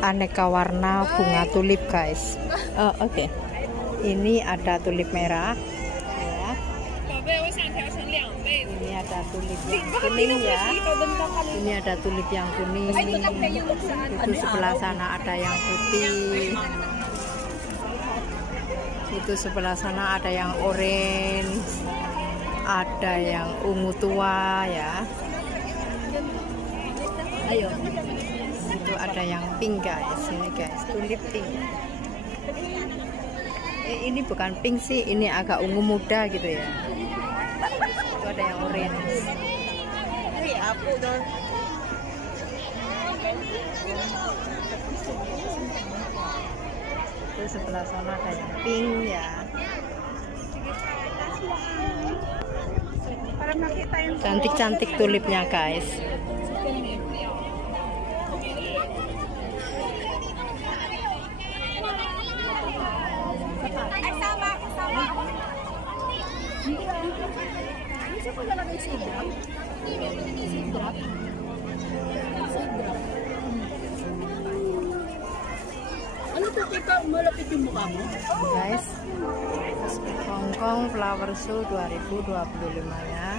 aneka warna bunga tulip guys. Oke. Ini ada tulip merah ya. Ini ada tulip yang kuning ya. Ini ada tulip yang kuning. Itu sebelah sana ada yang putih. Itu sebelah sana ada yang orange. Ada yang ungu tua ya. Ayo. Itu ada yang pink guys. Ini guys, tulip pink. Ini bukan pink sih, ini agak ungu muda gitu ya. Itu ada yang orange. Itu sebelah sana ada yang pink ya. Cantik-cantik tulipnya guys. Ano to, Tika? Malapit yung mukha mo? Guys, Hong Kong Flower Show 2025 ya.